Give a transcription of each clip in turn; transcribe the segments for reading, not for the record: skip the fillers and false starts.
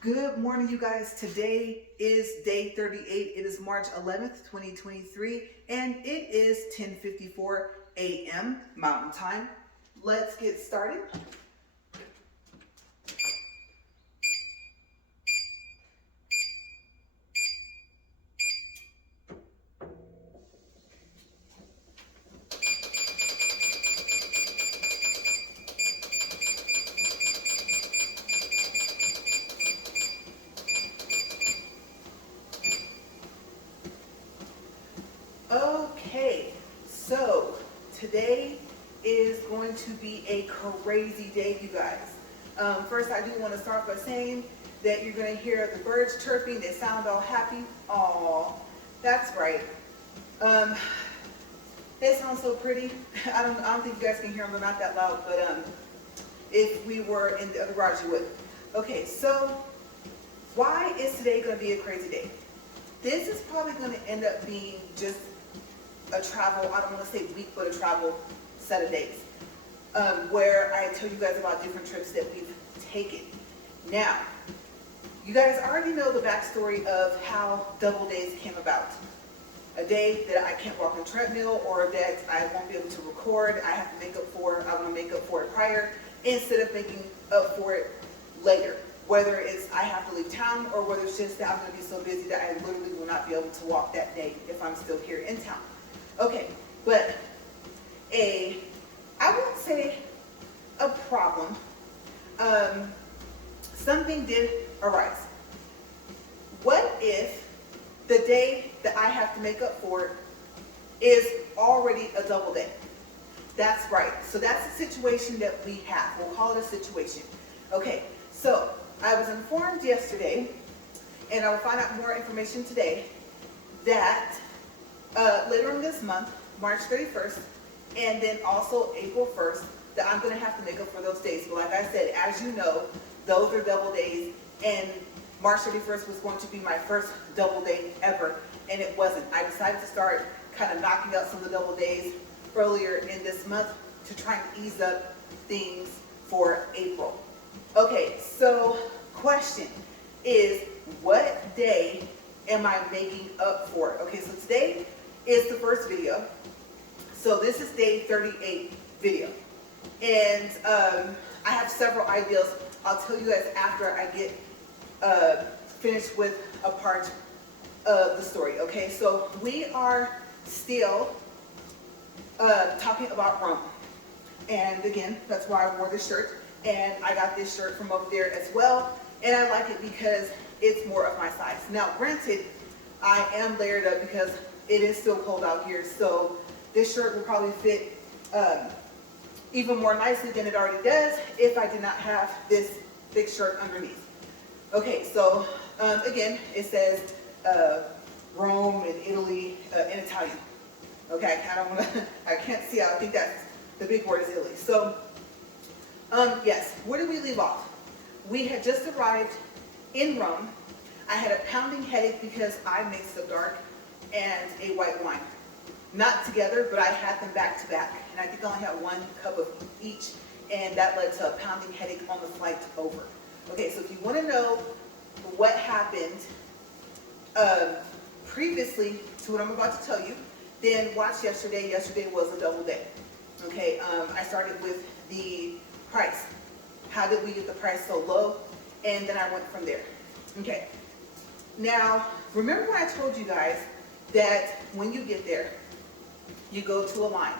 Good morning, you guys. Today is day 38. It is March 11th, 2023, and it is 10:54 a.m. Mountain Time. Let's get started. Okay, so today is going to be a crazy day, you guys. First, I do want to start by saying that you're going to hear the birds chirping. They sound all happy. Aw, that's right. Um, they sound so pretty. I don't think you guys can hear them. They're not that loud, but if we were in the other garage, you would. Okay, so why is today going to be a crazy day? This is probably going to end up being just a travel, I don't want to say week, but a travel set of days, where I tell you guys about different trips that we've taken. Now, you guys already know the backstory of how double days came about. A day that I can't walk on a treadmill, or that I won't be able to record, I have to make up for, I want to make up for it prior, instead of making up for it later. Whether it's I have to leave town, or whether it's just that I'm going to be so busy that I literally will not be able to walk that day if I'm still here in town. Okay, but I won't say a problem, something did arise. What if the day that I have to make up for it is already a double day? That's right. So that's the situation that we have. We'll call it a situation. Okay, so I was informed yesterday, and I will find out more information today, that later in this month, March 31st, and then also April 1st, that I'm going to have to make up for those days. But like I said, as you know, those are double days, and March 31st was going to be my first double day ever, and it wasn't. I decided to start kind of knocking out some of the double days earlier in this month to try and ease up things for April. Okay, so question is, what day am I making up for it? Okay, so today is the first video. So this is day 38 video. And I have several ideas. I'll tell you guys after I get finished with a part of the story. Okay, so we are still talking about Rome. And again, that's why I wore this shirt. And I got this shirt from over there as well. And I like it because it's more of my size. Now, granted, I am layered up because it is still cold out here. So this shirt will probably fit even more nicely than it already does if I did not have this thick shirt underneath. Okay, so again, it says Rome and Italy in Italian. Okay, I can't see out. I think that's the big word is Italy. So yes, where did we leave off? We had just arrived in Rome. I had a pounding headache because I mixed a dark and a white wine. Not together, but I had them back to back. And I think I only had one cup of each, and that led to a pounding headache on the flight over. Okay, so if you want to know what happened previously to what I'm about to tell you, then watch yesterday. Yesterday was a double day. Okay, I started with the price. How did we get the price so low? And then I went from there. Okay. Now, remember when I told you guys that when you get there, you go to a line.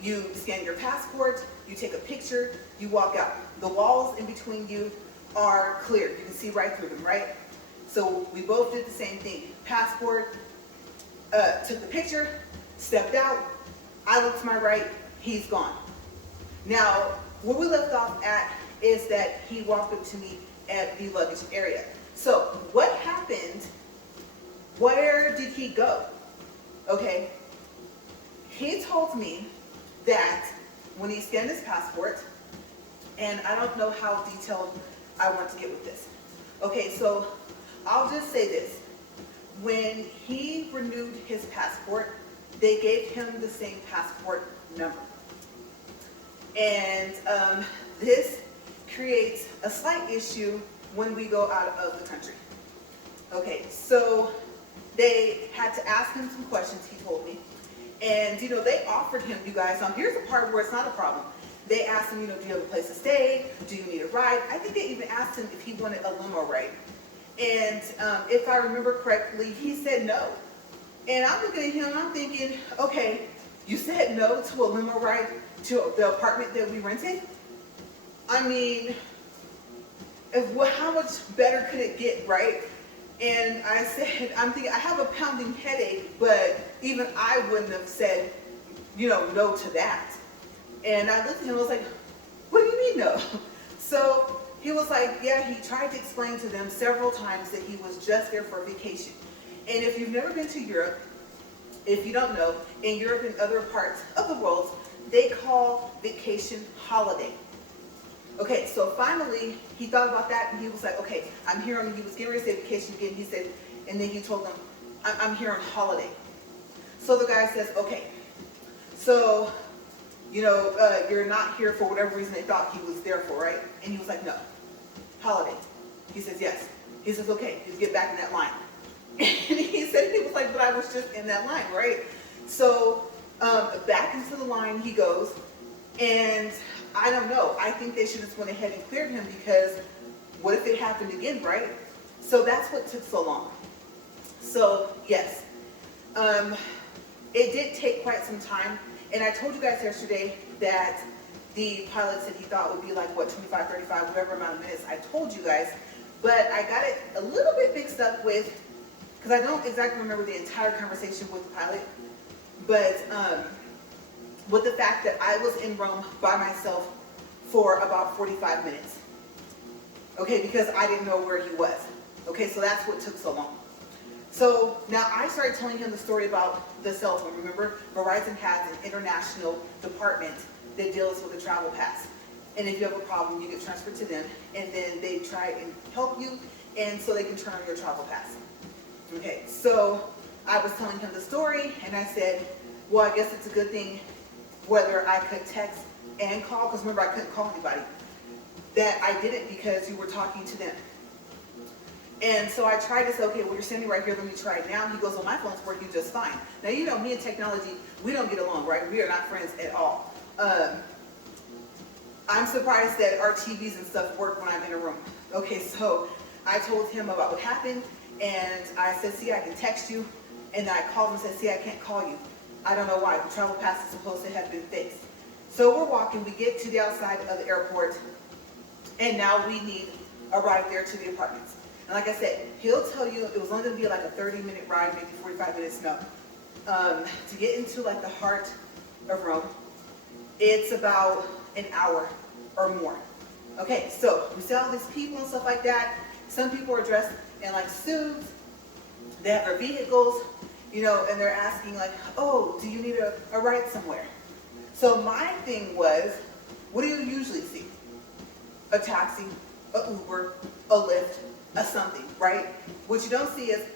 You scan your passport, you take a picture, you walk out. The walls in between you are clear. You can see right through them, right? So we both did the same thing. Passport, took the picture, stepped out. I looked to my right, he's gone. Now, where we left off at is that he walked up to me at the luggage area. So what happened? Where did he go? Okay. He told me that when he scanned his passport, and I don't know how detailed I want to get with this. Okay, so I'll just say this. When he renewed his passport, they gave him the same passport number. And this creates a slight issue when we go out of the country. Okay, so they had to ask him some questions, he told me. And, they offered him, you guys, here's the part where it's not a problem. They asked him, do you have a place to stay? Do you need a ride? I think they even asked him if he wanted a limo ride. And if I remember correctly, he said no. And I'm looking at him and I'm thinking, okay, you said no to a limo ride to the apartment that we rented? I mean, how much better could it get, right? And I said, I'm thinking, I have a pounding headache, but even I wouldn't have said, no to that. And I looked at him and was like, what do you mean no? So he was like, yeah, he tried to explain to them several times that he was just there for vacation. And if you've never been to Europe, if you don't know, in Europe and other parts of the world, they call vacation holiday. Okay, so finally, he thought about that and he was like, okay, I'm here on, he was getting ready to say vacation again. He said, and then he told them, I'm here on holiday. So the guy says, okay, so, you're not here for whatever reason they thought he was there for, right? And he was like, no, holiday. He says, yes. He says, okay, just get back in that line. And he said, he was like, but I was just in that line, right? So back into the line he goes, and I don't know. I think they should have went ahead and cleared him because what if it happened again, right? So that's what took so long. So yes, it did take quite some time. And I told you guys yesterday that the pilot said he thought would be like, what, 25, 35, whatever amount of minutes I told you guys. But I got it a little bit mixed up with, because I don't exactly remember the entire conversation with the pilot, but with the fact that I was in Rome by myself for about 45 minutes. Okay, because I didn't know where he was. Okay, so that's what took so long. So now I started telling him the story about the cell phone. Remember, Verizon has an international department that deals with the travel pass. And if you have a problem, you get transferred to them, and then they try and help you, and so they can turn on your travel pass. Okay, so I was telling him the story, and I said, well, I guess it's a good thing whether I could text and call, because remember, I couldn't call anybody, that I didn't because you were talking to them. And so I tried to say, okay, well, you're standing right here, let me try it now. He goes, well, my phone's working just fine. Now, me and technology, we don't get along, right? We are not friends at all. I'm surprised that our TVs and stuff work when I'm in a room. Okay, so I told him about what happened, and I said, see, I can text you. And then I called him and said, see, I can't call you. I don't know why. The travel pass is supposed to have been fixed. So we're walking, we get to the outside of the airport, and now we need a ride there to the apartments. And like I said, he'll tell you it was only going to be like a 30-minute ride, maybe 45 minutes, no. To get into like the heart of Rome, it's about an hour or more. Okay, so we see all these people and stuff like that. Some people are dressed in like suits. They have their vehicles, and they're asking like, oh, do you need a ride somewhere? So my thing was, what do you usually see? A taxi, a Uber, a Lyft, a something, right? What you don't see is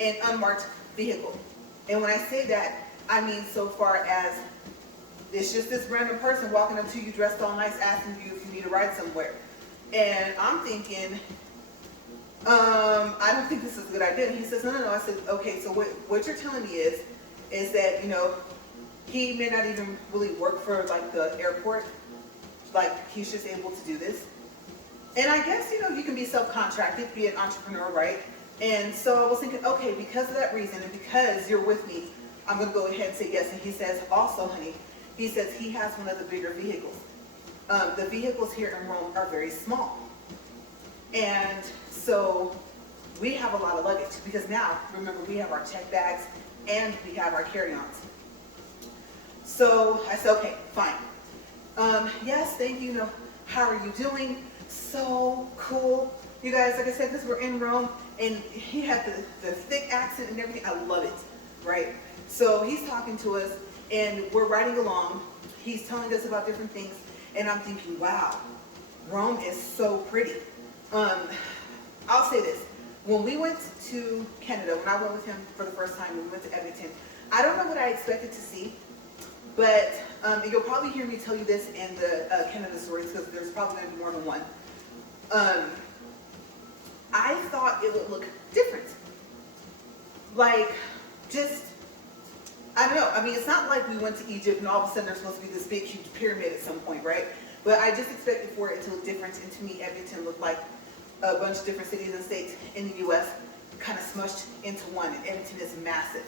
an unmarked vehicle. And when I say that, I mean so far as it's just this random person walking up to you dressed all nice asking you if you need a ride somewhere. And I'm thinking, I don't think this is a good idea. And he says, no. I said, okay, so what you're telling me is that, he may not even really work for like the airport. Like he's just able to do this. And I guess, you can be self-contracted, be an entrepreneur, right? And so I was thinking, okay, because of that reason and because you're with me, I'm going to go ahead and say yes. And he says, also, honey, he says he has one of the bigger vehicles. The vehicles here in Rome are very small. And so we have a lot of luggage because now, remember, we have our check bags and we have our carry-ons. So I said, okay, fine. Yes, thank you. How are you doing? So cool. You guys, like I said, because we're in Rome, and he had the thick accent and everything. I love it, right? So he's talking to us, and we're riding along. He's telling us about different things, and I'm thinking, wow, Rome is so pretty. I'll say this. When we went to Canada, when I went with him for the first time, when we went to Edmonton, I don't know what I expected to see, but you'll probably hear me tell you this in the Canada stories because there's probably going to be more than one. I thought it would look different. Like, just, I don't know. I mean, it's not like we went to Egypt and all of a sudden there's supposed to be this big, huge pyramid at some point, right? But I just expected for it to look different, and to me, Edmonton looked like a bunch of different cities and states in the U.S. kind of smushed into one, and Edmonton is massive.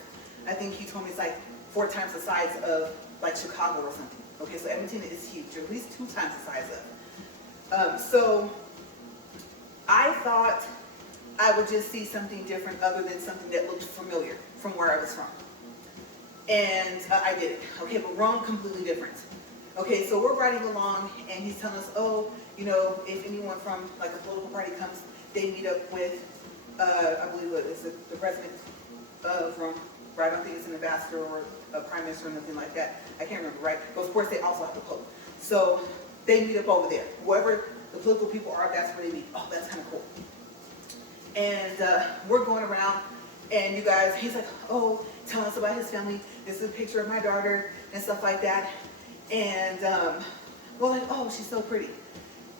I think he told me it's like 4 times the size of like Chicago or something. Okay, so Edmonton is huge, or at least 2 times the size of. So I thought I would just see something different other than something that looked familiar from where I was from. And I did it. Okay, but Rome, completely different. Okay, so we're riding along, and he's telling us, oh, you know, if anyone from like a political party comes, they meet up with, I believe it's the president of Rome, right? I don't think it's an ambassador or a prime minister or nothing like that. I can't remember, right? But of course, they also have the Pope. So they meet up over there. Whoever the political people are, that's where they meet. Oh, that's kind of cool. And we're going around, and you guys, he's like, oh, telling us about his family. This is a picture of my daughter and stuff like that. And we're like, oh, she's so pretty.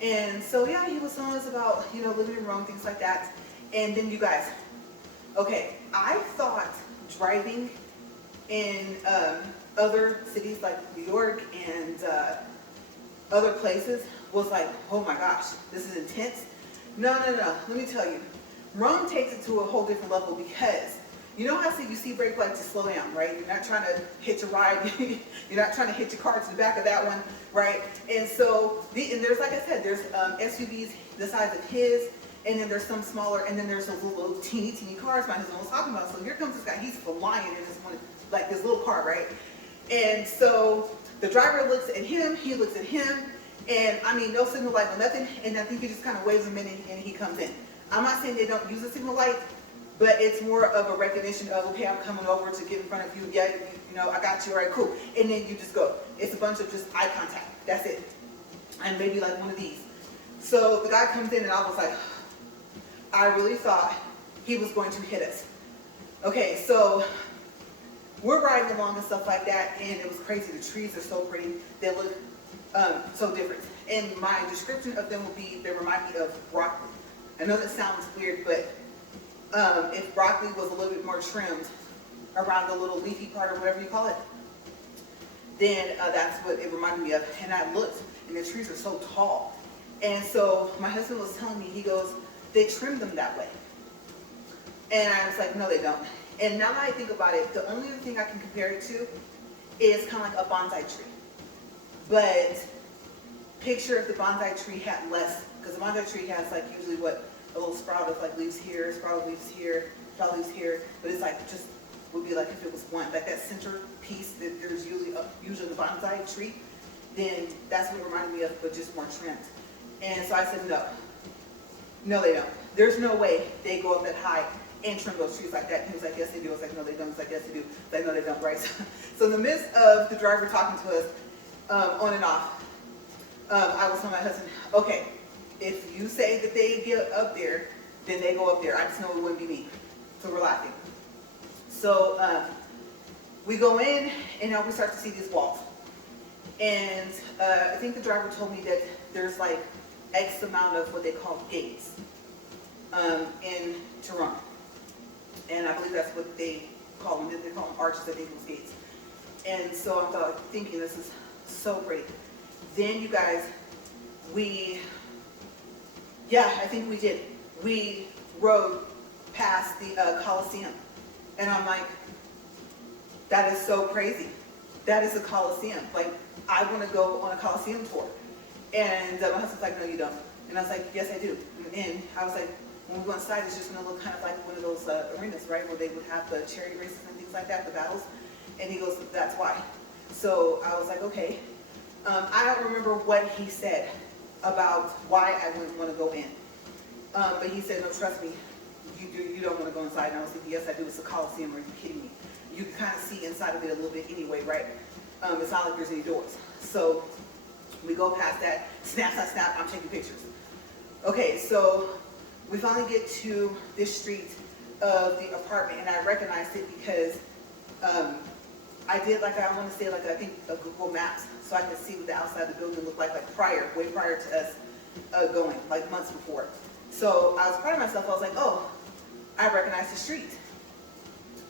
And so, yeah, he was telling us about, you know, living in Rome, things like that. And then you guys, okay, I thought driving in other cities like New York and other places was like, oh my gosh, this is intense. No, let me tell you. Rome takes it to a whole different level, because you know how you see brake lights to slow down, right? You're not trying to hitch a ride. You're not trying to hitch your car to the back of that one, right? And so, and there's, like I said, there's SUVs the size of his, and then there's some smaller, and then there's those little teeny cars my husband was talking about. So here comes this guy, he's flying in this one, like this little car, right? And so the driver looks at him, he looks at him, and I mean, no signal light, no nothing, and I think he just kind of waves him in, and he comes in. I'm not saying they don't use a signal light, but it's more of a recognition of, okay, I'm coming over to get in front of you. Yeah, you know, I got you, all right, cool. And then you just go. It's a bunch of just eye contact. That's it. And maybe like one of these. So the guy comes in, and I was like, I really thought he was going to hit us. Okay, so we're riding along and stuff like that, and it was crazy. The trees are so pretty. They look so different. And my description of them would be, they remind me of broccoli. I know that sounds weird, but if broccoli was a little bit more trimmed around the little leafy part or whatever you call it, then that's what it reminded me of. And I looked, and the trees are so tall. And so my husband was telling me, he goes, they trim them that way. And I was like, no, they don't. And now that I think about it, the only other thing I can compare it to is kind of like a bonsai tree. But picture if the bonsai tree had less, because the bonsai tree has like usually what, a little sprout of like leaves here, sprout of leaves here, sprout of leaves here, but it's like just would be like if it was one, like that center piece that there's usually the bonsai tree, then that's what it reminded me of, but just more trimmed. And so I said, no, they don't. There's no way they go up that high and trim those trees like that. And he was like, yes, they do. I was like, no, they don't. He's like, yes, they do. Like, no, they don't, right? So in the midst of the driver talking to us on and off, I was telling my husband, okay, if you say that they get up there, then they go up there. I just know it wouldn't be me. So we're laughing. So we go in, and now we start to see these walls. And I think the driver told me that there's like X amount of what they call gates in Toronto. And I believe that's what they call them. They call them arches, I think it was gates. And so I'm thinking, this is so great. Then you guys, I think we did. We rode past the Coliseum. And I'm like, that is so crazy. That is a Coliseum. Like, I want to go on a Coliseum tour. And my husband's like, no, you don't. And I was like, yes, I do. And I was like, when we go inside, it's just going to look kind of like one of those arenas, right, where they would have the chariot races and things like that, the battles. And he goes, that's why. So I was like, okay. I don't remember what he said about why I wouldn't want to go in. But he said, no, trust me, you don't want to go inside. And I was thinking, yes, I do. It's a Coliseum. Are you kidding me? You can kind of see inside of it a little bit anyway, right? It's not like there's any doors. So we go past that. Snap, snap, snap. I'm taking pictures. Okay, so we finally get to this street of the apartment, and I recognized it because I did, like, I want to say, like, I think a Google Maps, so I could see what the outside of the building looked like way prior to us going, like months before. So I was proud of myself. I was like, oh, I recognize the street.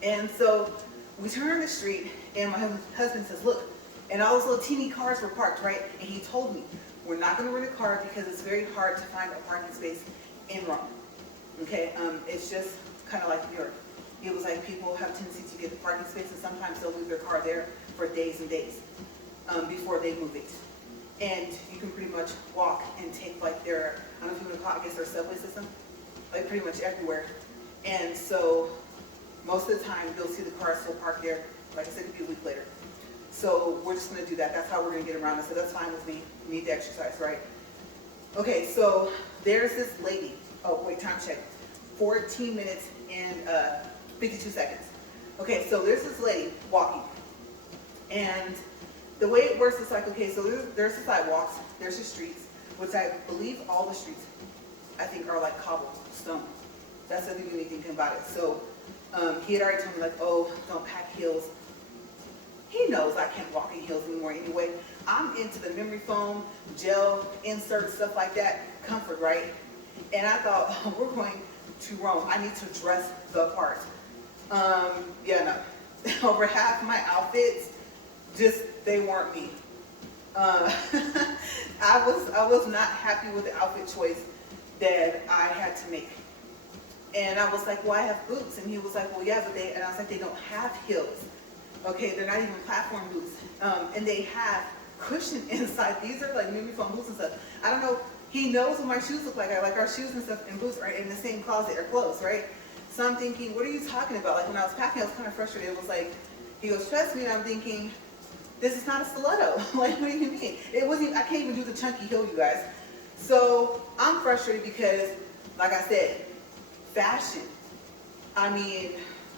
And so we turned the street, and my husband says, look, and all those little teeny cars were parked, right? And he told me, we're not going to rent a car because it's very hard to find a parking space in Rome. Okay, it's just kind of like New York. It was like people have a tendency to get the parking space, and sometimes they'll leave their car there for days and days before they move it. And you can pretty much walk and take like their, I don't know if you want to call it, I guess their subway system, like pretty much everywhere. And so most of the time you'll see the car still parked there. Like I said, it could be a week later. So we're just going to do that. That's how we're going to get around it. So that's fine with me. We need the exercise, right? Okay, so there's this lady. Oh, wait, time check. 14 minutes and 52 seconds. Okay, so there's this lady walking. And the way it works is like, okay, so there's the sidewalks, there's the streets, which I believe all the streets, I think, are like cobblestone. That's the unique thing about it. So he had already told me like, oh, don't pack heels. He knows I can't walk in heels anymore anyway. I'm into the memory foam, gel, inserts, stuff like that, comfort, right? And I thought, oh, we're going to Rome. I need to dress the part. Yeah, no. Over half of my outfits, just, they weren't me. I was not happy with the outfit choice that I had to make. And I was like, well, I have boots. And he was like, well, yeah, but and I was like, they don't have heels. Okay, they're not even platform boots. And they have cushion inside. These are like memory foam boots and stuff. I don't know. He knows what my shoes look like. I like our shoes and stuff and boots are in the same closet or clothes, right? So I'm thinking, what are you talking about? Like when I was packing, I was kind of frustrated. It was like, he goes, trust me. And I'm thinking, this is not a stiletto. Like, what do you mean? It wasn't, I can't even do the chunky heel, you guys. So I'm frustrated because, like I said, fashion. I mean,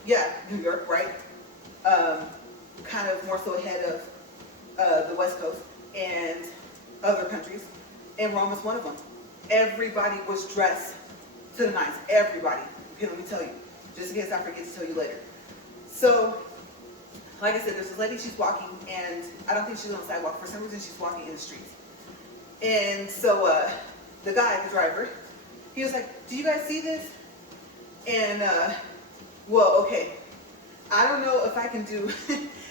yeah, New York, right? Kind of more so ahead of the West Coast and other countries. And Rome was one of them. Everybody was dressed to the nines. Everybody. Okay, let me tell you. Just in case I forget to tell you later. So, like I said, there's this lady, she's walking, and I don't think she's on the sidewalk. For some reason, she's walking in the streets. And so, the guy, the driver, he was like, do you guys see this? And, well, okay. I don't know if I can do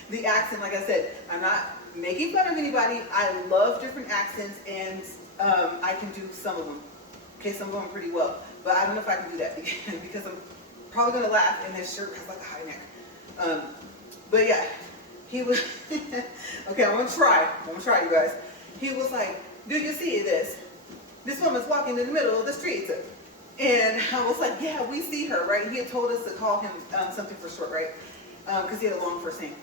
the accent. Like I said, I'm not making fun of anybody. I love different accents, and I can do some of them. Okay, some of them pretty well. But I don't know if I can do that because I'm probably going to laugh, and this shirt has like a high neck. But yeah, he was, okay, I'm going to try, you guys. He was like, do you see this? This woman's walking in the middle of the street. And I was like, yeah, we see her, right? He had told us to call him something for short, right? Because he had a long first name.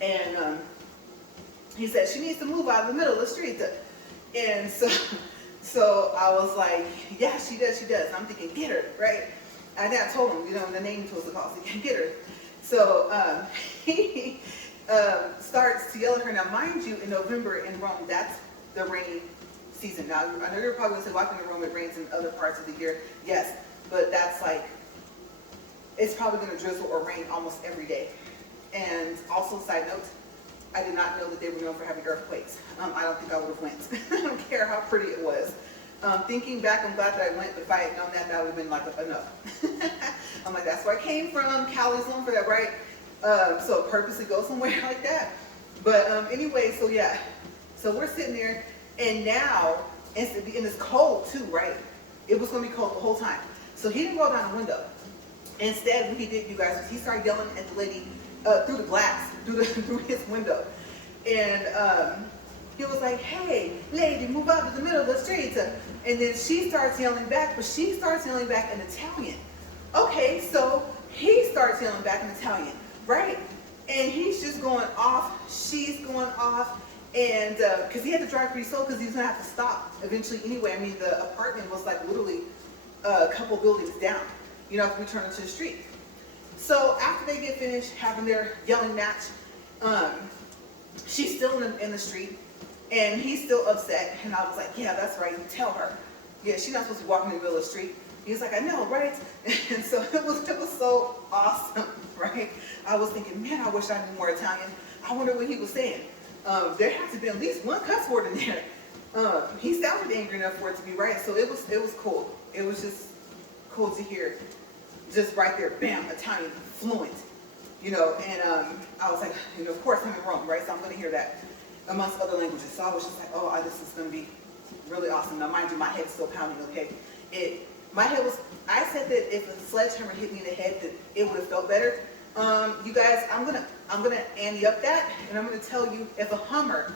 And he said, she needs to move out of the middle of the street. And so I was like, yeah, she does. I'm thinking, get her, right? And then I told him, you know, the name he was supposed to call, so he can get her. So he starts to yell at her. Now, mind you, in November in Rome, that's the rainy season. Now, I know you're probably going to say, walking in Rome, it rains in other parts of the year. Yes, but that's like, it's probably going to drizzle or rain almost every day. And also, side note, I did not know that they were known for having earthquakes. I don't think I would have went. I don't care how pretty it was. Thinking back, I'm glad that I went, but if I had known that, that would have been like enough. I'm like, that's where I came from. Cali's known for that, right? So purposely go somewhere like that. But anyway, so yeah. So we're sitting there, and now, and it's cold too, right? It was going to be cold the whole time. So he didn't roll down the window. Instead, what he did, you guys, was he started yelling at the lady through the glass, through his window. And he was like, hey, lady, move out to the middle of the street. And then she starts yelling back, but she starts yelling back in Italian. Okay, so he starts yelling back in Italian, right? And he's just going off, she's going off, and because he had to drive pretty slow because he was going to have to stop eventually anyway. I mean, the apartment was like literally a couple buildings down, you know, if we turn into the street. So after they get finished having their yelling match, she's still in the street, and he's still upset. And I was like, yeah, that's right, you tell her. Yeah, she's not supposed to be walking in the middle of the street. He was like, I know, right? And so it was so awesome, right? I was thinking, man, I wish I knew more Italian. I wonder what he was saying. There has to be at least one cuss word in there. He sounded angry enough for it to be right, so it was cool. It was just cool to hear, just right there, bam, Italian, fluent, you know. And I was like, you know, of course I'm in Rome, right? So I'm going to hear that amongst other languages. So I was just like, oh, this is going to be really awesome. Now, mind you, my head's still pounding. Okay, my head was. I said that if a sledgehammer hit me in the head, that it would have felt better. You guys, I'm gonna ante up that, and I'm gonna tell you, if a Hummer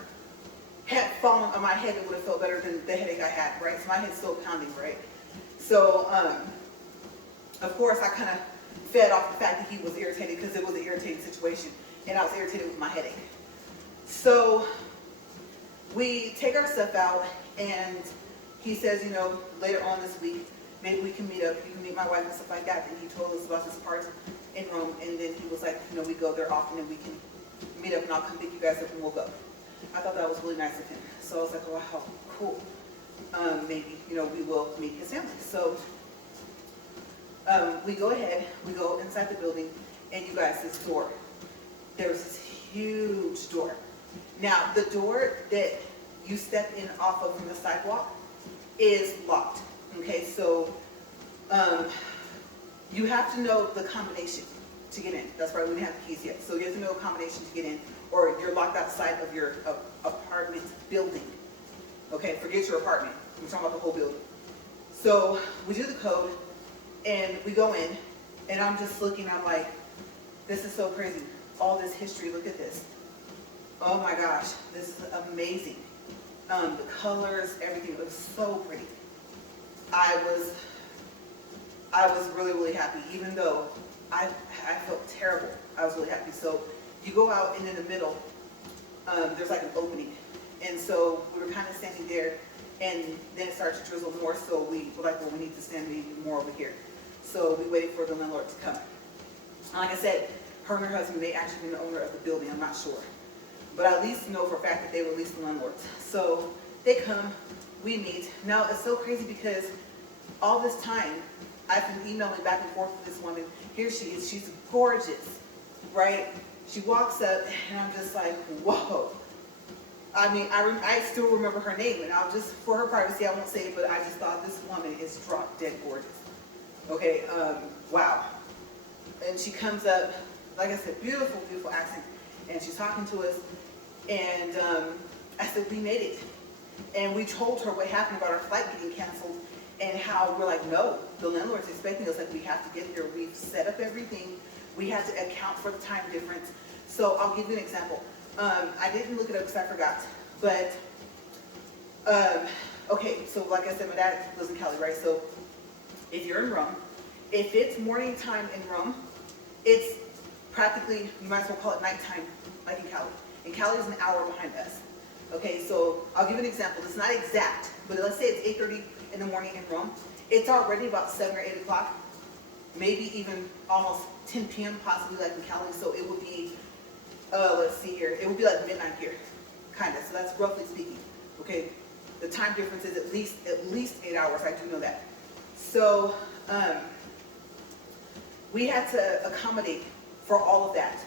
had fallen on my head, it would have felt better than the headache I had, right? So my head's still pounding, right? So, of course, I kind of fed off the fact that he was irritated, because it was an irritating situation, and I was irritated with my headache. So we take our stuff out, and he says, you know, later on this week, maybe we can meet up. You can meet my wife and stuff like that. And he told us about this part in Rome, and then he was like, you know, we go there often, and we can meet up, and I'll come pick you guys up, and we'll go. I thought that was really nice of him. So I was like, oh, wow, cool. Maybe, you know, we will meet his family. So we go ahead, we go inside the building, and you guys, this door, there's this huge door. Now, the door that you step in off of from the sidewalk is locked. Okay, so you have to know the combination to get in. That's why we didn't have the keys yet. So you have to know a combination to get in, or you're locked outside of your apartment building. Okay, forget your apartment. We're talking about the whole building. So we do the code, and we go in, and I'm just looking, I'm like, this is so crazy. All this history, look at this. Oh my gosh, this is amazing. The colors, everything, it was so pretty. I was really, really happy, even though I felt terrible. I was really happy. So you go out, and in the middle, there's like an opening. And so we were kind of standing there, and then it started to drizzle more, so we were like, well, we need to stand maybe more over here. So we waited for the landlord to come. And like I said, her and her husband, they actually been the owner of the building, I'm not sure. But I at least know for a fact that they were at least the landlords. So they come, we meet. Now, it's so crazy because all this time, I've been emailing back and forth with this woman. Here she is, she's gorgeous, right? She walks up, and I'm just like, whoa. I mean, I still remember her name, and I'll just, for her privacy, I won't say it, but I just thought this woman is drop dead gorgeous. Okay, wow. And she comes up, like I said, beautiful, beautiful accent, and she's talking to us, and I said, we made it. And we told her what happened about our flight getting canceled, and how we're like, no, the landlord's expecting us, like, we have to get here. We've set up everything. We have to account for the time difference. So I'll give you an example. I didn't look it up because I forgot. But, okay, so like I said, my dad lives in Cali, right? So if you're in Rome, if it's morning time in Rome, it's practically, you might as well call it nighttime, like in Cali. And Cali is an hour behind us. Okay, so I'll give you an example. It's not exact, but let's say it's 8:30 in the morning in Rome. It's already about 7 or 8 o'clock, maybe even almost 10 p.m. possibly, like in Cali. So it would be, let's see here, it would be like midnight here, kind of. So that's roughly speaking. Okay, the time difference is at least 8 hours. I do know that. So we had to accommodate for all of that.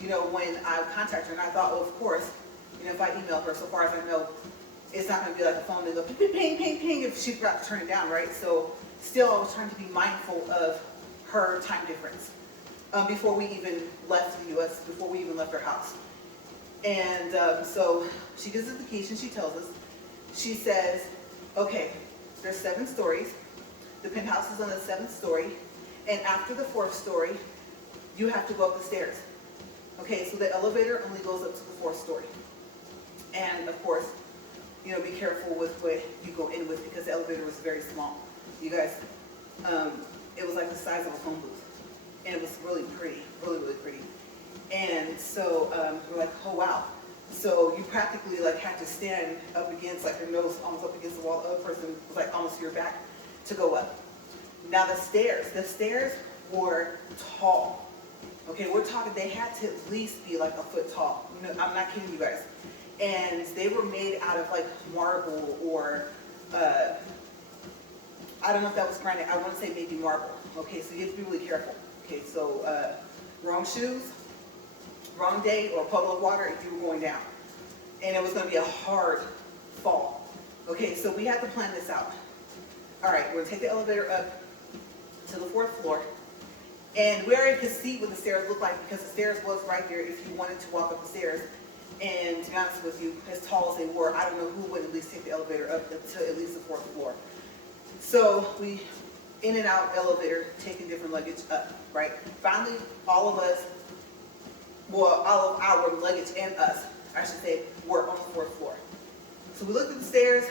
You know, when I contacted her, and I thought, well, of course, you know, if I email her, so far as I know, it's not going to be like a phone that goes ping, ping, ping, ping if she forgot to turn it down, right? So still, I was trying to be mindful of her time difference before we even left the U.S., before we even left our house. And so she gives us the keys, and she tells us, she says, okay, there's 7 stories. The penthouse is on the 7th story. And after the 4th story, you have to go up the stairs. Okay, so the elevator only goes up to the 4th story. And of course, you know, be careful with what you go in with, because the elevator was very small. You guys, it was like the size of a phone booth. And it was really pretty, really, really pretty. And so we're like, oh wow. So you practically like have to stand up against, like your nose almost up against the wall. The other person was like almost to your back to go up. Now the stairs were tall. Okay, we're talking, they had to at least be like a foot tall. No, I'm not kidding you guys. And they were made out of like marble or, I don't know if that was granite. I want to say maybe marble. Okay, so you have to be really careful. Okay, so wrong shoes, wrong day, or a puddle of water if you were going down. And it was going to be a hard fall. Okay, so we have to plan this out. All right, we're gonna take the elevator up to the 4th floor. And we already could see what the stairs look like because the stairs was right there if you wanted to walk up the stairs. And to be honest with you, as tall as they were, I don't know who would at least take the elevator up to at least the 4th floor. So we in and out elevator, taking different luggage up, right? Finally, all of us, well, all of our luggage and us, I should say, were on the 4th floor. So we looked at the stairs,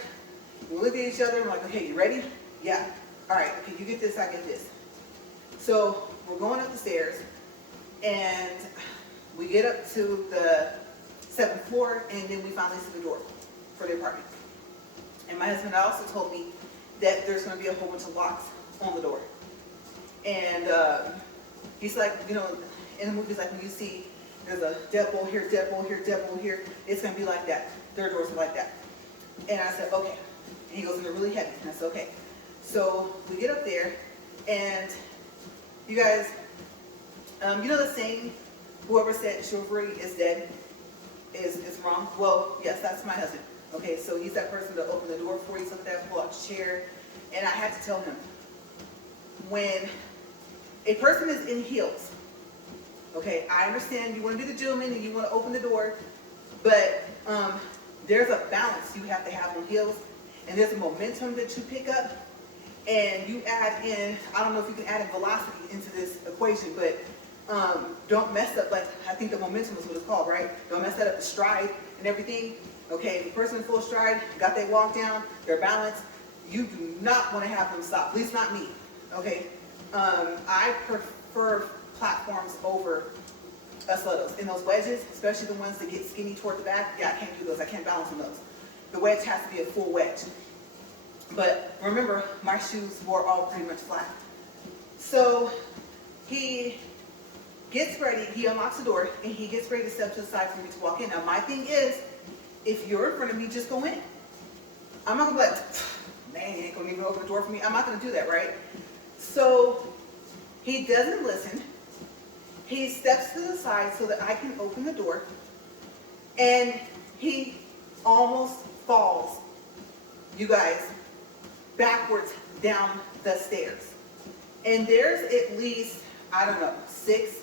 we looked at each other, and we're like, okay, you ready? Yeah. All right, okay, you get this, I get this. So we're going up the stairs, and we get up to the 7th floor, and then we finally see the door for the apartment. And my husband also told me that there's going to be a whole bunch of locks on the door. And he's like, you know, in the movies, like when you see there's a deadbolt here, deadbolt here, deadbolt here, it's going to be like that. Their doors are like that. And I said, okay. And he goes, and they're really heavy. And I said, okay. So we get up there, and you guys, you know the saying, whoever said chivalry is dead is wrong? Well, yes, that's my husband. Okay, so he's that person to open the door for you, something like that, pull out the chair. And I had to tell him, when a person is in heels, okay, I understand you want to be the gentleman and you want to open the door, but there's a balance you have to have on heels, and there's a momentum that you pick up, and you add in, I don't know if you can add in velocity into this equation, but don't mess up, like, I think the momentum is what it's called, right? Don't mess that up, the stride and everything. Okay, the person in full stride, got their walk down, their balance, you do not want to have them stop, at least not me, okay? I prefer platforms over stilettos. And those wedges, especially the ones that get skinny toward the back, yeah, I can't do those, I can't balance on those. The wedge has to be a full wedge. But remember, my shoes were all pretty much flat. So he gets ready, he unlocks the door, and he gets ready to step to the side for me to walk in. Now my thing is, if you're in front of me, just go in. I'm not gonna be like, man, you ain't gonna even open the door for me. I'm not gonna do that, right? So he doesn't listen. He steps to the side so that I can open the door, and he almost falls, you guys, backwards down the stairs. And there's at least, I don't know, 6,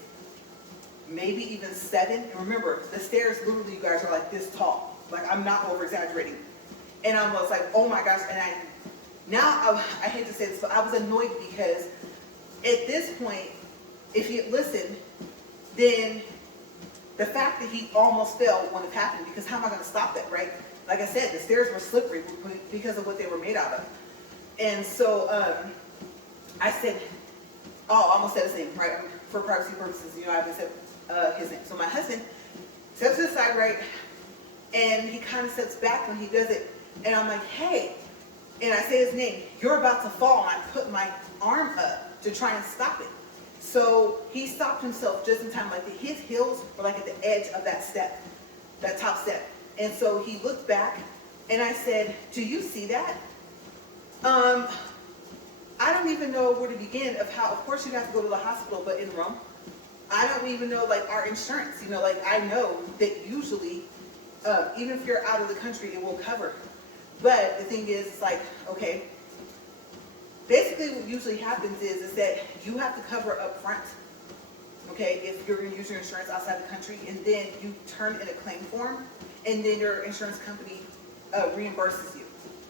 maybe even 7. And remember, the stairs literally, you guys, are like this tall. Like, I'm not over exaggerating. And I was like, oh my gosh. And I hate to say this, but I was annoyed because at this point, if he had listened, then the fact that he almost fell wouldn't have happened, because how am I going to stop that, right? Like I said, the stairs were slippery because of what they were made out of. And so I said, oh, I almost said his name, right? For privacy purposes, you know, I haven't said his name. So my husband steps to the side, right? And he kind of steps back when he does it. And I'm like, hey. And I say his name. You're about to fall. And I put my arm up to try and stop it. So he stopped himself just in time. Like his heels were like at the edge of that step, that top step. And so he looked back, and I said, do you see that? I don't even know where to begin of how, of course you have to go to the hospital, but in Rome, I don't even know, like, our insurance, you know, like, I know that usually, even if you're out of the country, it will cover. But the thing is, it's like, okay, basically what usually happens is that you have to cover up front, okay, if you're going to use your insurance outside the country, and then you turn in a claim form, and then your insurance company reimburses you.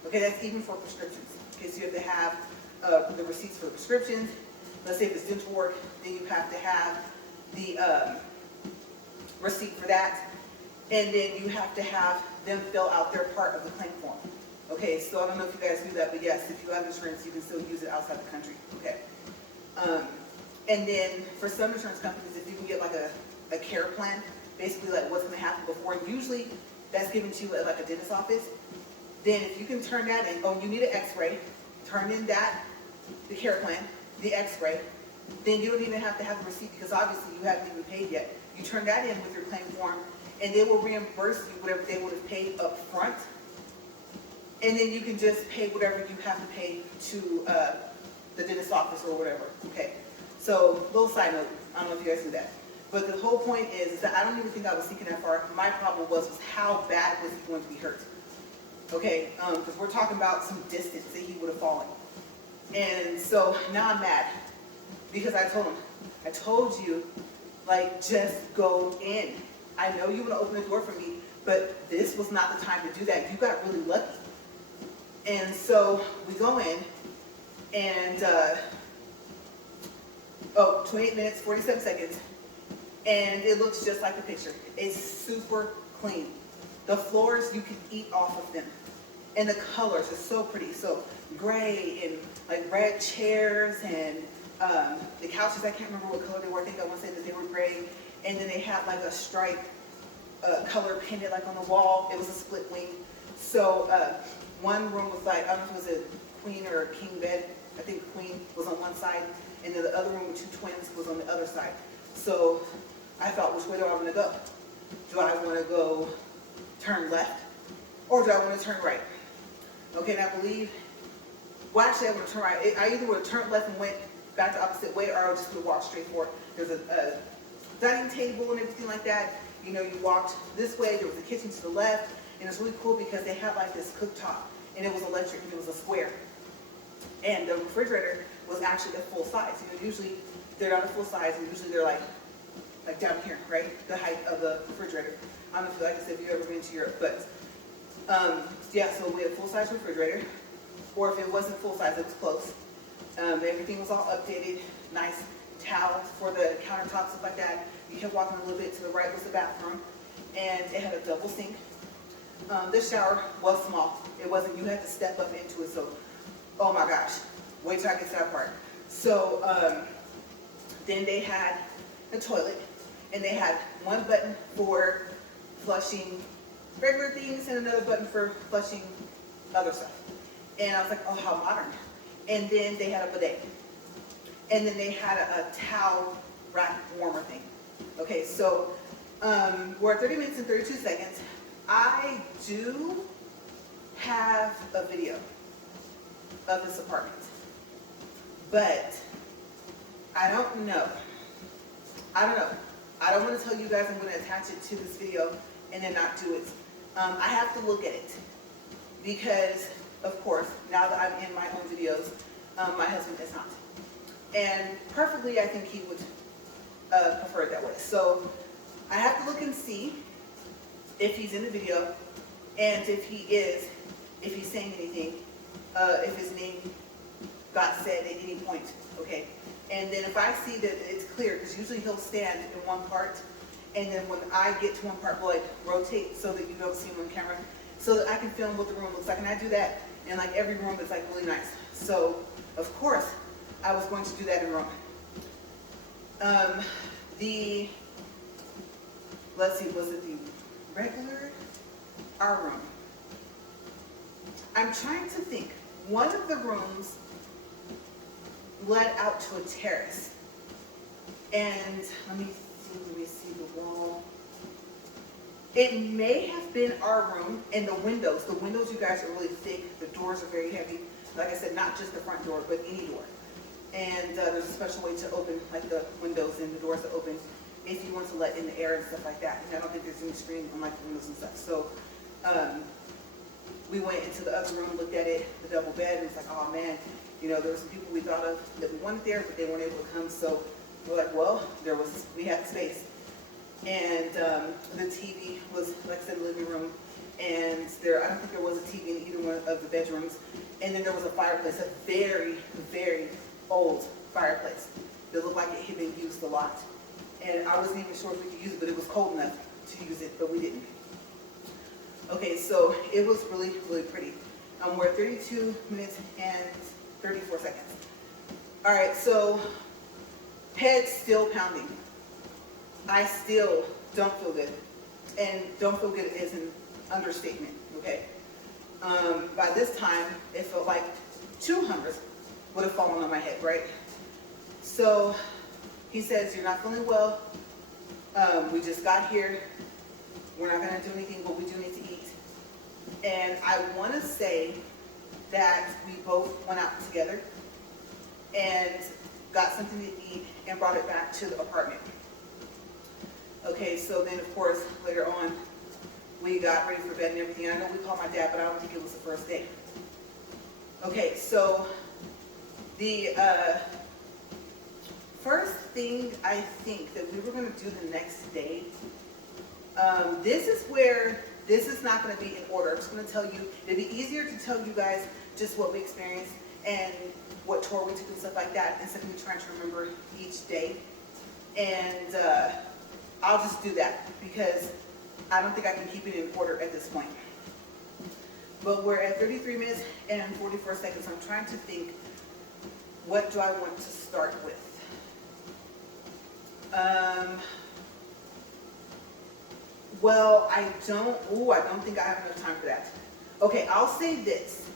Okay, that's even for prescriptions. Okay, so you have to have the receipts for the prescriptions. Let's say if it's dental work, then you have to have the receipt for that. And then you have to have them fill out their part of the claim form. Okay, so I don't know if you guys do that, but yes, if you have insurance, you can still use it outside the country. Okay. And then for some insurance companies, if you can get like a care plan, basically like what's going to happen before, and usually that's given to you at like a dentist office, then if you can turn that in, oh, you need an x-ray, turn in that, the care plan, the x-ray, then you don't even have to have a receipt, because obviously you haven't even paid yet. You turn that in with your claim form, and they will reimburse you whatever they would have paid up front, and then you can just pay whatever you have to pay to the dentist office or whatever. Okay, so little side note, I don't know if you guys do that. But the whole point is that I don't even think I was thinking that far. My problem was how bad was he going to be hurt? Okay, because we're talking about some distance that he would have fallen. And so now I'm mad because I told you, like, just go in. I know you want to open the door for me, but this was not the time to do that. You got really lucky. And so we go in, and 28 minutes, 47 seconds, and it looks just like the picture. It's super clean. The floors, you can eat off of them. And the colors are so pretty. So gray and like red chairs, and the couches, I can't remember what color they were. I think I want to say that they were gray. And then they had like a stripe color painted like on the wall. It was a split wing. So one room was like, I don't know if it was a queen or a king bed. I think the queen was on one side, and then the other room with two twins was on the other side. So I thought, which way do I want to go? Do I want to go turn left, or do I want to turn right? Okay, and I believe, well, actually I want to turn right. I either would have turned left and went back the opposite way, or I would just walk straight forward. There's a dining table and everything like that. You know, you walked this way, there was a kitchen to the left, and it's really cool because they had like this cooktop, and it was electric, and it was a square. And the refrigerator was actually a full size. You know, usually they're not a full size, and usually they're like down here, right? The height of the refrigerator. I don't know if, like I said, if you've ever been to Europe, but yeah, so we had a full-size refrigerator, or if it wasn't full-size, it was close. Everything was all updated, nice towels for the countertops, stuff like that. You kept walking a little bit to the right was the bathroom, and it had a double sink. This shower was small. It wasn't, you had to step up into it, so, oh my gosh, wait till I get to that part. So then they had a toilet, and they had one button for flushing regular things and another button for flushing other stuff. And I was like, oh, how modern. And then they had a bidet. And then they had a towel rack warmer thing. Okay, so we're at 30 minutes and 32 seconds. I do have a video of this apartment, but I don't know. I don't want to tell you guys I'm going to attach it to this video and then not do it. I have to look at it because, of course, now that I'm in my own videos, my husband is not. And perfectly, I think he would prefer it that way. So I have to look and see if he's in the video, and if he is, if he's saying anything, if his name got said at any point, okay? And then if I see that it's clear, because usually he'll stand in one part, and then when I get to one part, we'll like rotate so that you don't see him on camera, so that I can film what the room looks like. And I do that in like every room that's like really nice. So of course, I was going to do that in Rome. Let's see, was it the regular, our room? I'm trying to think. One of the rooms led out to a terrace. And let me see the wall. It may have been our room, and the windows, you guys are really thick. The doors are very heavy. Like I said, not just the front door, but any door. And there's a special way to open like the windows and the doors to open if you want to let in the air and stuff like that. And I don't think there's any screen on like the windows and stuff. So we went into the other room, looked at it, the double bed, and it's like, oh man, you know, there were some people we thought of that we wanted there, but they weren't able to come. So we're like, well, we had the space. And the TV was, like I said, the living room. And I don't think there was a TV in either one of the bedrooms. And then there was a fireplace, a very, very old fireplace that looked like it had been used a lot. And I wasn't even sure if we could use it, but it was cold enough to use it, but we didn't. Okay, so it was really, really pretty. We're at 32 minutes and 34 seconds. All right, so head still pounding. I still don't feel good. And don't feel good is an understatement, okay? By this time, it felt like 2 hummers would have fallen on my head, right? So he says, you're not feeling well. We just got here. We're not gonna do anything, but we do need to eat. And I wanna say that we both went out together and got something to eat and brought it back to the apartment. Okay, so then of course, later on, we got ready for bed and everything. I know we called my dad, but I don't think it was the first day. Okay, so the first thing I think that we were going to do the next day, this is where this is not going to be in order. I'm just going to tell you, it'd be easier to tell you guys just what we experienced and what tour we took and stuff like that, instead of me trying to remember each day. And I'll just do that because I don't think I can keep it in order at this point. But we're at 33 minutes and 44 seconds. I'm trying to think, what do I want to start with? Well, I don't think I have enough time for that. Okay, I'll say this.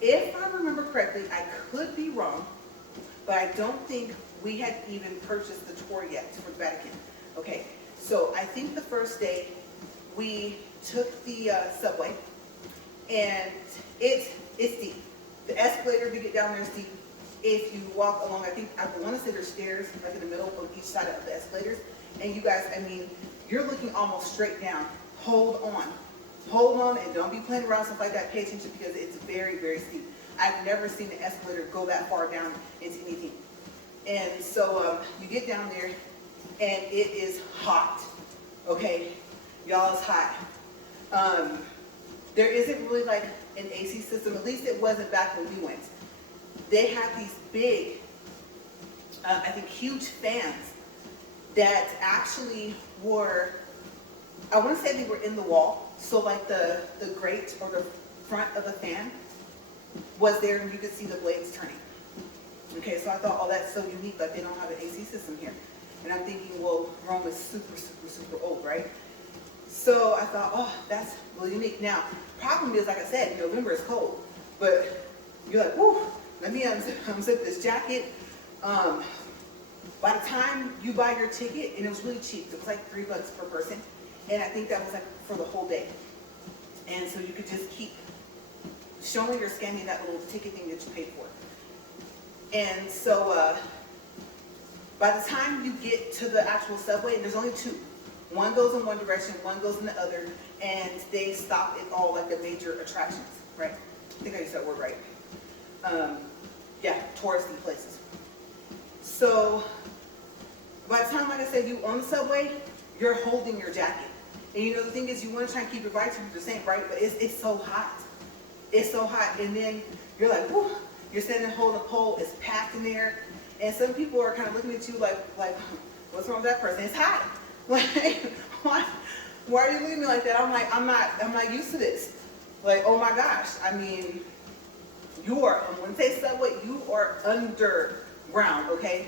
If I remember correctly, I could be wrong, but I don't think we had even purchased the tour yet for the Vatican. Okay, so I think the first day we took the subway, and it's steep. The escalator to get down there is steep. If you walk along, I want to say there's stairs like in the middle of each side of the escalators. And you guys, I mean, you're looking almost straight down. Hold on, and don't be playing around, stuff like that. Pay attention because it's very, very steep. I've never seen an escalator go that far down into anything. And so you get down there, and it is hot. Okay, y'all, it's hot. There isn't really like an AC system. At least it wasn't back when we went. They had these big, I think huge fans that actually were, I want to say they were in the wall. So like the grate or the front of the fan was there and you could see the blades turning. Okay, so I thought, oh, that's so unique, like they don't have an AC system here. And I'm thinking, well, Rome is super, super, super old, right? So I thought, oh, that's really unique. Now, problem is, like I said, November is cold, but you're like, whoo, let me unzip this jacket. By the time you buy your ticket, and it was really cheap, it was like $3 per person, and I think that was like for the whole day. And so you could just keep showing or scanning that little ticket thing that you paid for. And so by the time you get to the actual subway, and there's only two. One goes in one direction, one goes in the other, and they stop at all like the major attractions, right? I think I used that word right. Yeah, touristy places. So by the time, like I said, you on the subway, you're holding your jacket. And you know, the thing is, you want to try and keep your body temperature the same, right? But it's so hot. It's so hot. And then you're like, whoo, you're standing holding a pole, it's packed in there. And some people are kind of looking at you like, what's wrong with that person? It's hot. Like, why are you leaving me like that? I'm like, I'm not used to this. Like, oh my gosh. I mean, you are, when I say subway, you are underground, okay?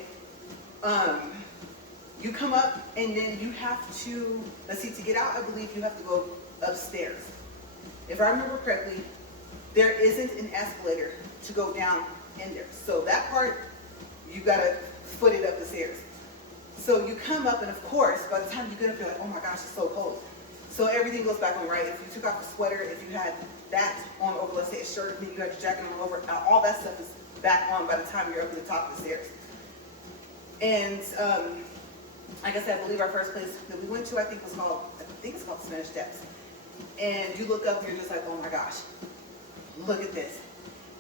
You come up and then you have to, let's see, to get out, I believe you have to go upstairs. If I remember correctly, there isn't an escalator to go down in there. So that part, you gotta foot it up the stairs. So you come up, and of course, by the time you get up, you're like, oh my gosh, it's so cold. So everything goes back on, right? If you took off a sweater, if you had that on over, let's say a shirt, then you had your jacket on over, all that stuff is back on by the time you're up at the top of the stairs. And like I said, I believe our first place that we went to, I think it's called Spanish Steps. And you look up and you're just like, oh my gosh, look at this.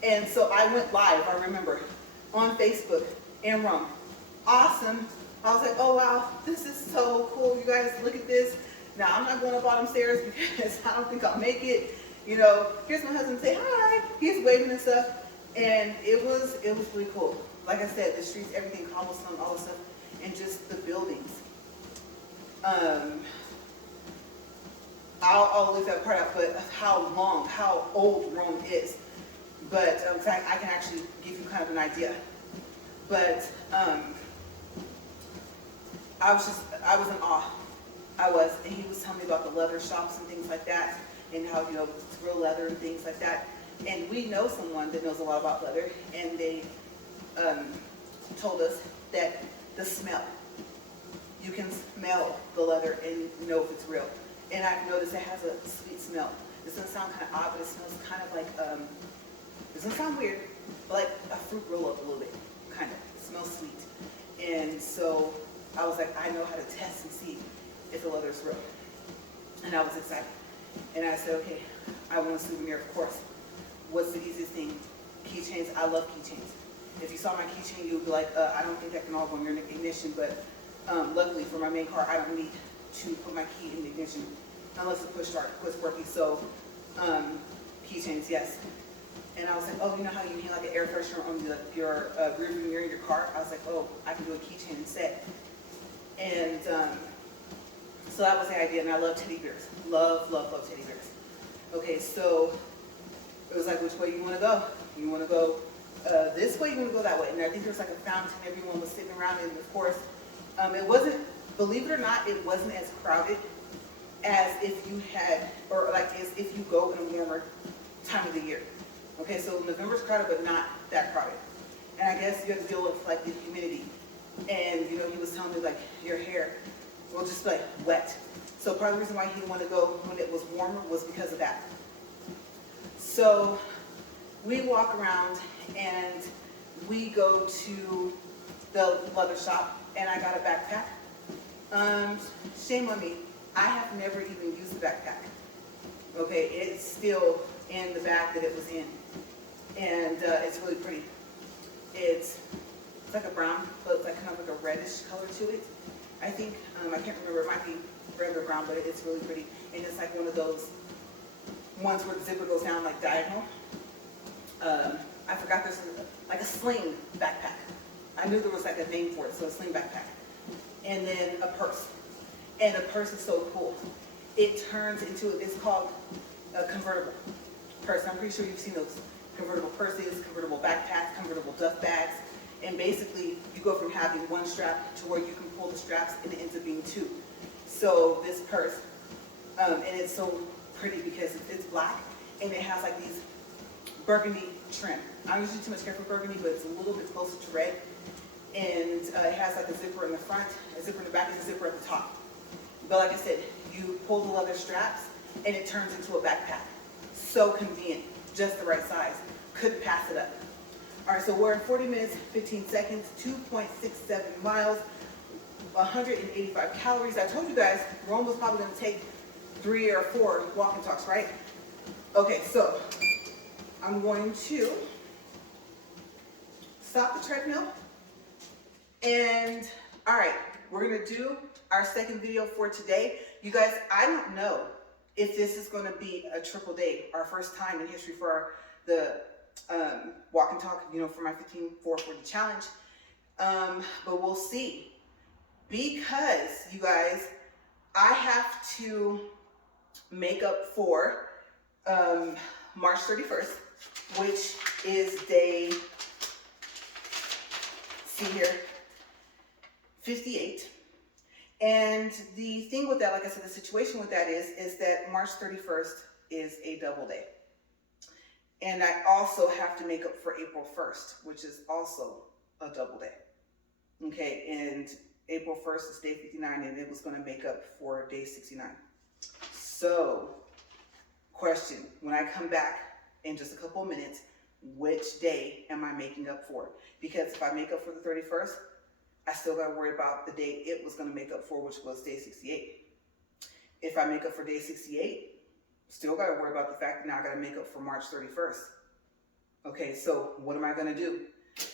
And so I went live, I remember, on Facebook in Rome. Awesome. I was like, oh wow, this is so cool. You guys, look at this. Now, I'm not going up all them stairs because I don't think I'll make it. You know, here's my husband say hi. He's waving and stuff. And it was really cool. Like I said, the streets, everything, cobblestone, all this stuff, and just the buildings. I'll leave that part out, but how old Rome is. But in fact, I can actually give you kind of an idea. But I was in awe. And he was telling me about the leather shops and things like that, and how, you know, it's real leather and things like that. And we know someone that knows a lot about leather, and they told us that the smell, you can smell the leather and know if it's real. And I've noticed it has a sweet smell. This doesn't sound kind of odd, but it smells kind of like, it doesn't sound weird, but like a fruit roll-up a little bit, kind of. It smells sweet. And so I was like, I know how to test and see if the leather is real. And I was excited. And I said, okay, I want a souvenir, of course. What's the easiest thing? Keychains. I love keychains. If you saw my keychain, you would be like, I don't think that can all go in your ignition, but luckily for my main car, I don't need to put my key in the ignition unless the push start quits working. So keychains, yes. And I was like, oh, you know how you hang like an air freshener on your rear view mirror in your car? I was like, oh, I can do a keychain instead. And so that was the idea, and I love teddy bears. Love, love, love teddy bears. Okay, so it was like, which way you want to go? You want to go this way, you want to go that way? And I think there was like a fountain, everyone was sitting around, and of course, it wasn't, believe it or not, it wasn't as crowded as if you had, or like as if you go in a warmer time of the year. Okay, so November's crowded, but not that crowded. And I guess you have to deal with like the humidity. And you know, he was telling me like, your hair will just like wet. So part of the reason why he didn't want to go when it was warmer was because of that. So we walk around and we go to the leather shop, and I got a backpack. Shame on me, I have never even used the backpack. Okay, it's still in the bag that it was in, and it's really pretty. It's like a brown, but it's like kind of like a reddish color to it. I think, I can't remember, it might be red or brown, but it's really pretty. And it's like one of those ones where the zipper goes down like diagonal. I forgot there's like a sling backpack. I knew there was like a name for it, so a sling backpack. And then a purse. And the purse is so cool. It turns into, it's called a convertible purse. I'm pretty sure you've seen those convertible purses, convertible backpacks, convertible duff bags. And basically, you go from having one strap to where you can pull the straps, and it ends up being two. So this purse, and it's so pretty because it's black, and it has like these burgundy trim. I don't usually too much care for burgundy, but it's a little bit closer to red. And it has like a zipper in the front, a zipper in the back, and a zipper at the top. But like I said, you pull the leather straps, and it turns into a backpack. So convenient, just the right size. Couldn't pass it up. All right, so we're in 40 minutes, 15 seconds, 2.67 miles, 185 calories. I told you guys Rome was probably going to take 3 or 4 walk and talks, right? Okay, so I'm going to stop the treadmill. And all right, we're going to do our second video for today. You guys, I don't know if this is going to be a triple day, our first time in history for the walk and talk, you know, for my 15-4-40 challenge. But we'll see. Because, you guys, I have to make up for March 31st, which is day, see here, 58. And the thing with that, like I said, the situation with that is that March 31st is a double day. And I also have to make up for April 1st, which is also a double day. Okay, and April 1st is day 59, and it was going to make up for day 69. So, question, when I come back in just a couple of minutes, which day am I making up for? Because if I make up for the 31st, I still got to worry about the day it was going to make up for, which was day 68. If I make up for day 68, still got to worry about the fact that now I got to make up for March 31st. Okay, so what am I going to do?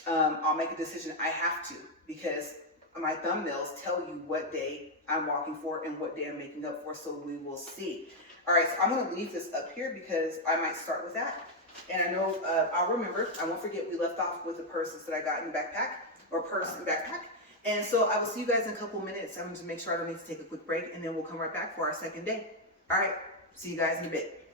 I'll make a decision. I have to, because my thumbnails tell you what day I'm walking for and what day I'm making up for, so we will see. All right, so I'm going to leave this up here because I might start with that. And I know I'll remember, I won't forget we left off with the purses that I got in backpack, or purse and backpack. And so I will see you guys in a couple minutes. I'm going to make sure I don't need to take a quick break, and then we'll come right back for our second day. All right, see you guys in a bit.